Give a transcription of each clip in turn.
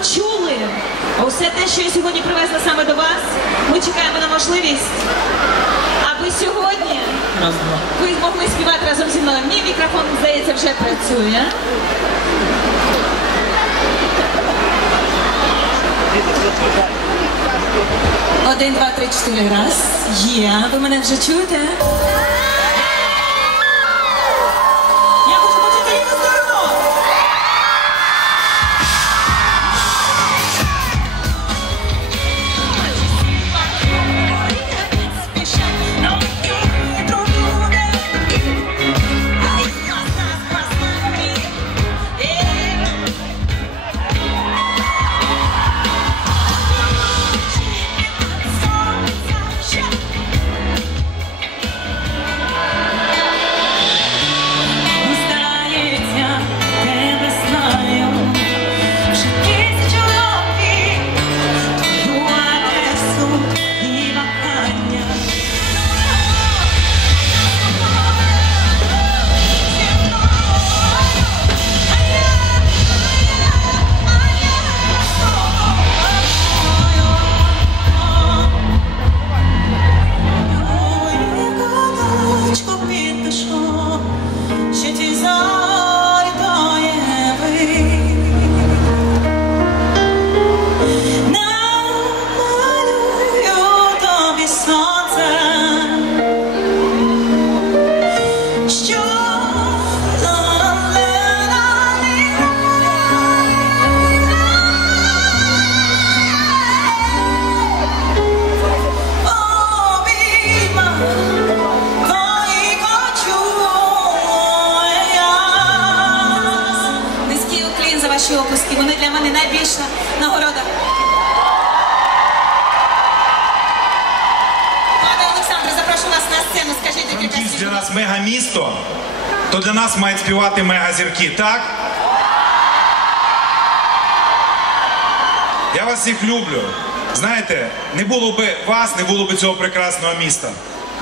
почули усе те, що я сьогодні привезла саме до вас. Ми чекаємо на можливість, аби сьогодні Раз, ви змогли співати разом зі мною. Мій мікрофон, здається, вже працює. Один, два, три, чотири. Раз. Є. Ви мене вже чуєте? Ваші опуски. Вони для мене найбільша нагорода. Пане Олександре, запрошу вас на сцену. Скажіть декілька Франківськ для нас мегамісто, то для нас мають співати мегазірки, так? Я вас всіх люблю. Знаєте, не було би вас, не було би цього прекрасного міста.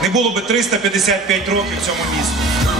Не було би 355 років цьому місту.